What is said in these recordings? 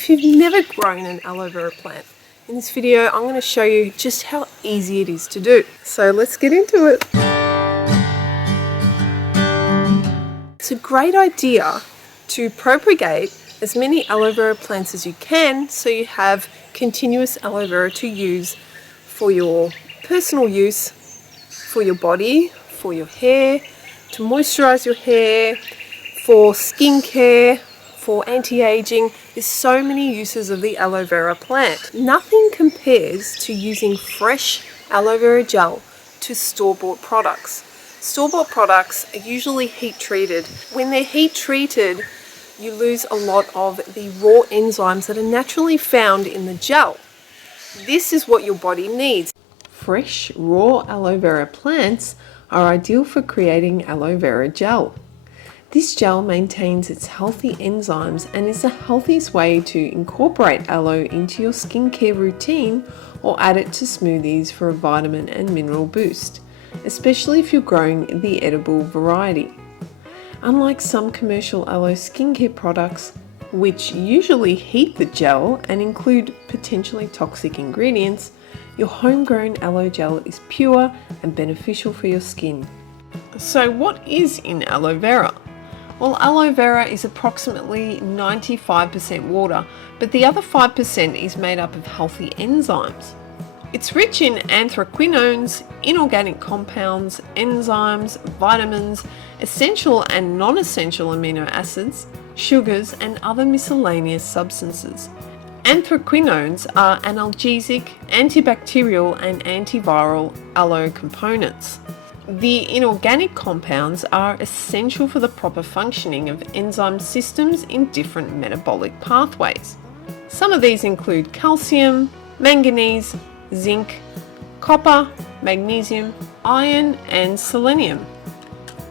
If you've never grown an aloe vera plant, in this video I'm going to show you just how easy it is to do. So let's get into it. It's a great idea to propagate as many aloe vera plants as you can so you have continuous aloe vera to use for your personal use, for your body, for your hair, to moisturize your hair, for skincare, for anti-aging. There's so many uses of the aloe vera plant. Nothing compares to using fresh aloe vera gel to store-bought products. Store-bought products are usually heat treated. When they're heat treated, you lose a lot of the raw enzymes that are naturally found in the gel. This is what your body needs. Fresh, raw aloe vera plants are ideal for creating aloe vera gel. This gel maintains its healthy enzymes and is the healthiest way to incorporate aloe into your skincare routine or add it to smoothies for a vitamin and mineral boost, especially if you're growing the edible variety. Unlike some commercial aloe skincare products, which usually heat the gel and include potentially toxic ingredients, your homegrown aloe gel is pure and beneficial for your skin. So what is in aloe vera? Well, aloe vera is approximately 95% water, but the other 5% is made up of healthy enzymes. It's rich in anthraquinones, inorganic compounds, enzymes, vitamins, essential and non-essential amino acids, sugars, and other miscellaneous substances. Anthraquinones are analgesic, antibacterial, and antiviral aloe components. The inorganic compounds are essential for the proper functioning of enzyme systems in different metabolic pathways. Some of these include calcium, manganese, zinc, copper, magnesium, iron, and selenium.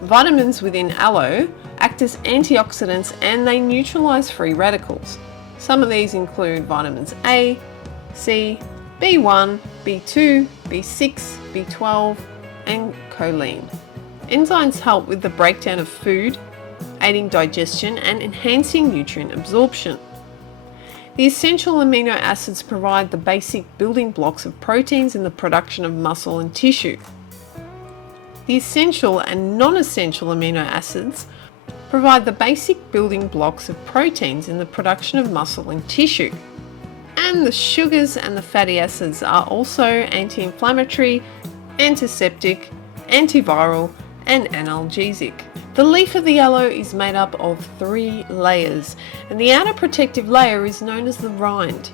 Vitamins within aloe act as antioxidants and they neutralize free radicals. Some of these include vitamins A, C, B1, B2, B6, B12, and choline. Enzymes help with the breakdown of food, aiding digestion and enhancing nutrient absorption. The essential amino acids provide the basic building blocks of proteins in the production of muscle and tissue. The essential and non-essential amino acids provide the basic building blocks of proteins in the production of muscle and tissue. And the sugars and the fatty acids are also anti-inflammatory, antiseptic, antiviral, and analgesic. The leaf of the aloe is made up of 3 layers, and the outer protective layer is known as the rind.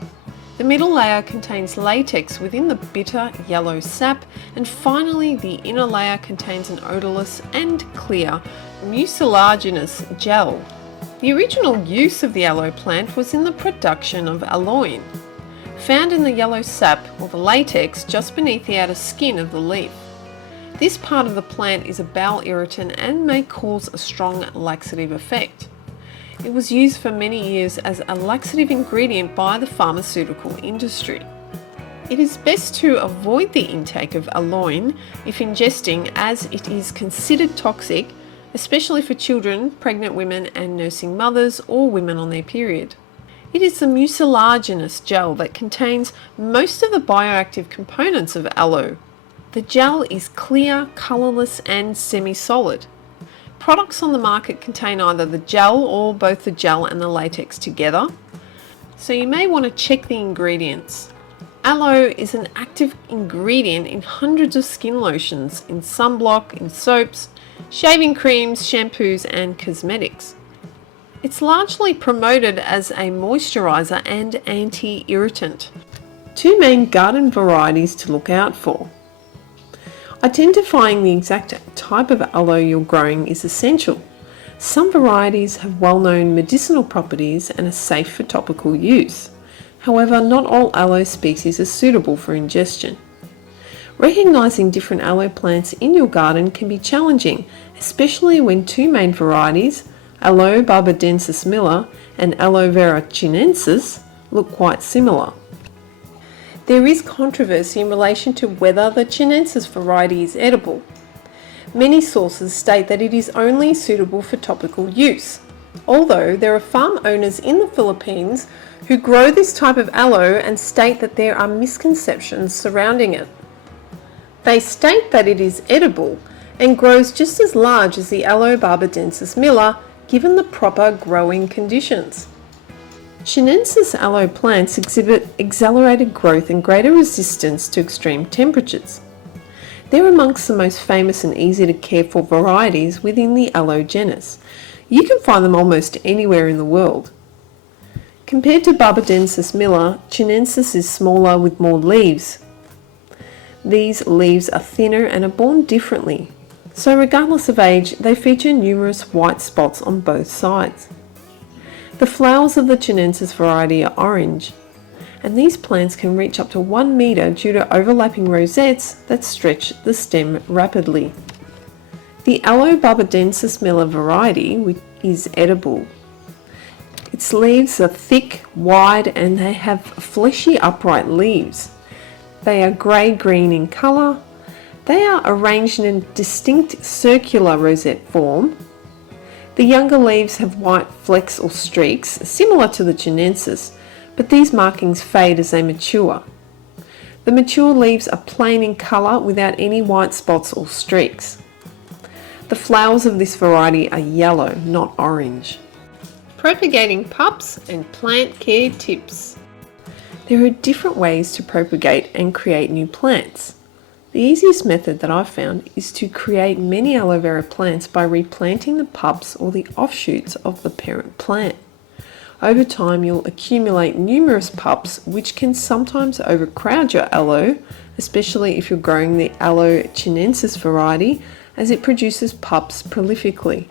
The middle layer contains latex within the bitter yellow sap, and finally the inner layer contains an odorless and clear mucilaginous gel. The original use of the aloe plant was in the production of aloe, found in the yellow sap or the latex just beneath the outer skin of the leaf. This part of the plant is a bowel irritant and may cause a strong laxative effect. It was used for many years as a laxative ingredient by the pharmaceutical industry. It is best to avoid the intake of aloe if ingesting, as it is considered toxic, especially for children, pregnant women and nursing mothers or women on their period. It is the mucilaginous gel that contains most of the bioactive components of aloe. The gel is clear, colourless and semi-solid. Products on the market contain either the gel or both the gel and the latex together, so you may want to check the ingredients. Aloe is an active ingredient in hundreds of skin lotions, in sunblock, in soaps, shaving creams, shampoos and cosmetics. It's largely promoted as a moisturiser and anti-irritant. 2 main garden varieties to look out for. Identifying the exact type of aloe you're growing is essential. Some varieties have well-known medicinal properties and are safe for topical use. However, not all aloe species are suitable for ingestion. Recognising different aloe plants in your garden can be challenging, especially when 2 main varieties, Aloe Barbadensis Miller and Aloe vera Chinensis, look quite similar. There is controversy in relation to whether the Chinensis variety is edible. Many sources state that it is only suitable for topical use. Although there are farm owners in the Philippines who grow this type of aloe and state that there are misconceptions surrounding it. They state that it is edible and grows just as large as the Aloe Barbadensis miller given the proper growing conditions. Chinensis aloe plants exhibit accelerated growth and greater resistance to extreme temperatures. They're amongst the most famous and easy to care for varieties within the aloe genus. You can find them almost anywhere in the world. Compared to Barbadensis miller, Chinensis is smaller with more leaves. These leaves are thinner and are borne differently, so regardless of age, they feature numerous white spots on both sides. The flowers of the Chinensis variety are orange, and these plants can reach up to 1 metre due to overlapping rosettes that stretch the stem rapidly. The Aloe Barbadensis miller variety is edible. Its leaves are thick, wide, and they have fleshy upright leaves. They are grey-green in colour. They are arranged in a distinct circular rosette form. The younger leaves have white flecks or streaks, similar to the Chinensis, but these markings fade as they mature. The mature leaves are plain in colour without any white spots or streaks. The flowers of this variety are yellow, not orange. Propagating pups and plant care tips. There are different ways to propagate and create new plants. The easiest method that I've found is to create many aloe vera plants by replanting the pups or the offshoots of the parent plant. Over time you'll accumulate numerous pups which can sometimes overcrowd your aloe, especially if you're growing the Aloe Chinensis variety, as it produces pups prolifically.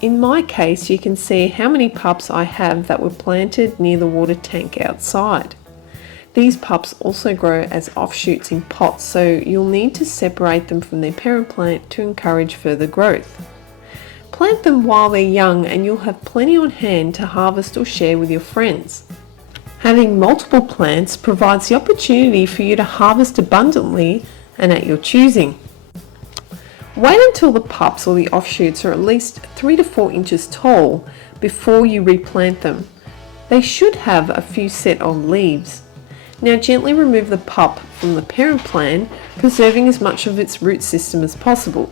In my case, you can see how many pups I have that were planted near the water tank outside. These pups also grow as offshoots in pots, so you'll need to separate them from their parent plant to encourage further growth. Plant them while they're young and you'll have plenty on hand to harvest or share with your friends. Having multiple plants provides the opportunity for you to harvest abundantly and at your choosing. Wait until the pups or the offshoots are at least 3 to 4 inches tall before you replant them. They should have a few set of leaves. Now gently remove the pup from the parent plant, preserving as much of its root system as possible.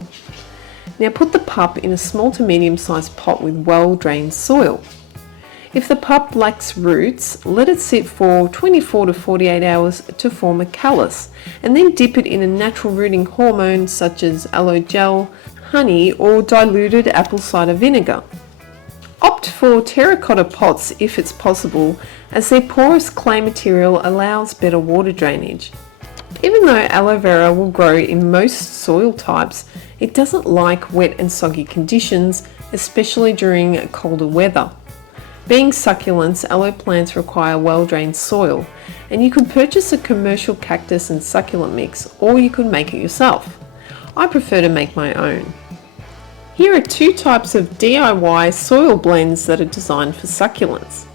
Now put the pup in a small to medium sized pot with well drained soil. If the pup lacks roots, let it sit for 24 to 48 hours to form a callus, and then dip it in a natural rooting hormone such as aloe gel, honey, or diluted apple cider vinegar. Opt for terracotta pots if it's possible, as their porous clay material allows better water drainage. Even though aloe vera will grow in most soil types, it doesn't like wet and soggy conditions, especially during colder weather. Being succulents, aloe plants require well-drained soil, and you could purchase a commercial cactus and succulent mix, or you could make it yourself. I prefer to make my own. Here are 2 types of DIY soil blends that are designed for succulents.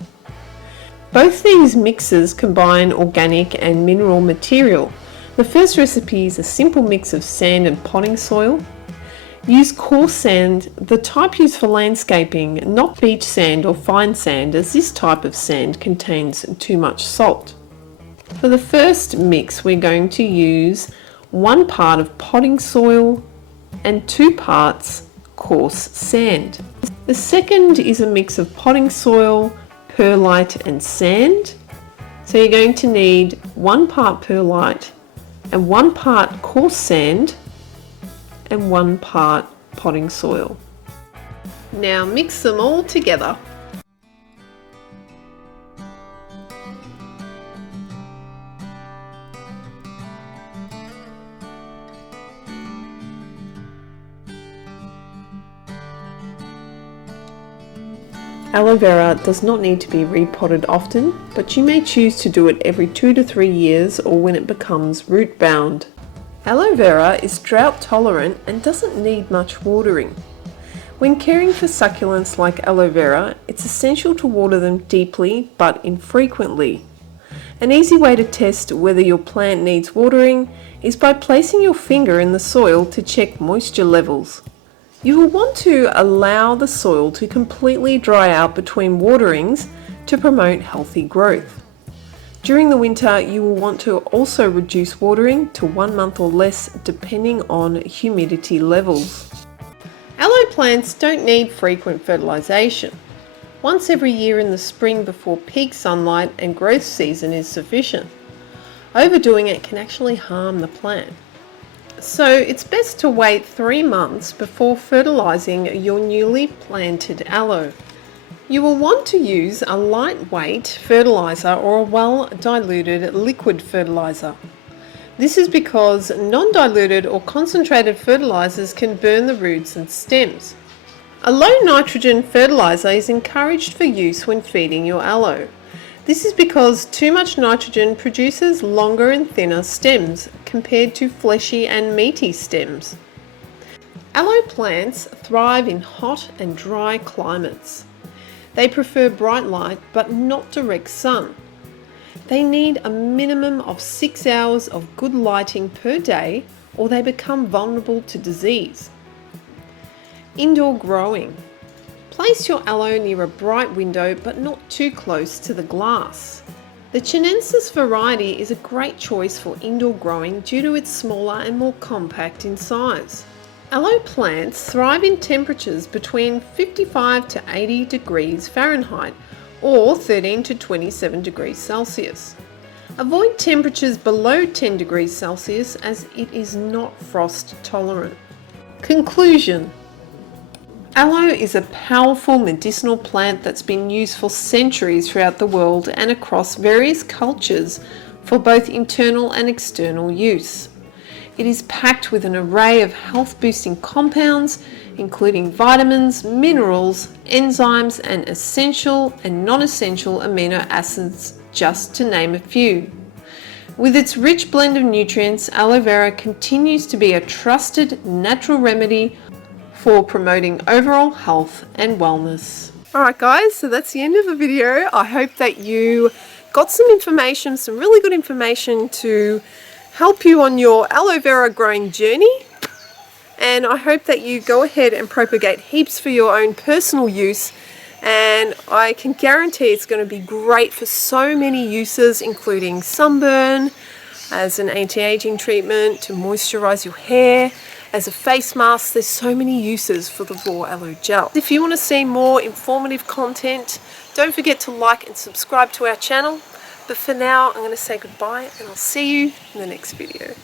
Both these mixes combine organic and mineral material. The first recipe is a simple mix of sand and potting soil. Use coarse sand, the type used for landscaping, not beach sand or fine sand, as this type of sand contains too much salt. For the first mix, we're going to use 1 part of potting soil and 2 parts coarse sand. The second is a mix of potting soil, perlite and sand. So you're going to need 1 part perlite and 1 part coarse sand and 1 part potting soil. Now mix them all together. Aloe vera does not need to be repotted often, but you may choose to do it every 2 to 3 years or when it becomes root bound. Aloe vera is drought tolerant and doesn't need much watering. When caring for succulents like aloe vera, it's essential to water them deeply but infrequently. An easy way to test whether your plant needs watering is by placing your finger in the soil to check moisture levels. You will want to allow the soil to completely dry out between waterings to promote healthy growth. During the winter, you will want to also reduce watering to 1 month or less depending on humidity levels. Aloe plants don't need frequent fertilization. Once every year in the spring before peak sunlight and growth season is sufficient. Overdoing it can actually harm the plant. So it's best to wait 3 months before fertilizing your newly planted aloe. You will want to use a lightweight fertilizer or a well-diluted liquid fertilizer. This is because non-diluted or concentrated fertilizers can burn the roots and stems. A low nitrogen fertilizer is encouraged for use when feeding your aloe. This is because too much nitrogen produces longer and thinner stems compared to fleshy and meaty stems. Aloe plants thrive in hot and dry climates. They prefer bright light but not direct sun. They need a minimum of 6 hours of good lighting per day or they become vulnerable to disease. Indoor growing. Place your aloe near a bright window but not too close to the glass. The Chinensis variety is a great choice for indoor growing due to its smaller and more compact in size. Aloe plants thrive in temperatures between 55 to 80 degrees Fahrenheit or 13 to 27 degrees Celsius. Avoid temperatures below 10 degrees Celsius as it is not frost tolerant. Conclusion. Aloe is a powerful medicinal plant that's been used for centuries throughout the world and across various cultures for both internal and external use. It is packed with an array of health-boosting compounds, including vitamins, minerals, enzymes, and essential and non-essential amino acids, just to name a few. With its rich blend of nutrients, aloe vera continues to be a trusted natural remedy for promoting overall health and wellness. Alright guys, so that's the end of the video. I hope that you got some information, some really good information to help you on your aloe vera growing journey. And I hope that you go ahead and propagate heaps for your own personal use. And I can guarantee it's going to be great for so many uses, including sunburn, as an anti-aging treatment, to moisturize your hair, as a face mask. There's so many uses for the raw aloe gel. If you want to see more informative content, don't forget to like and subscribe to our channel. But for now, I'm going to say goodbye and I'll see you in the next video.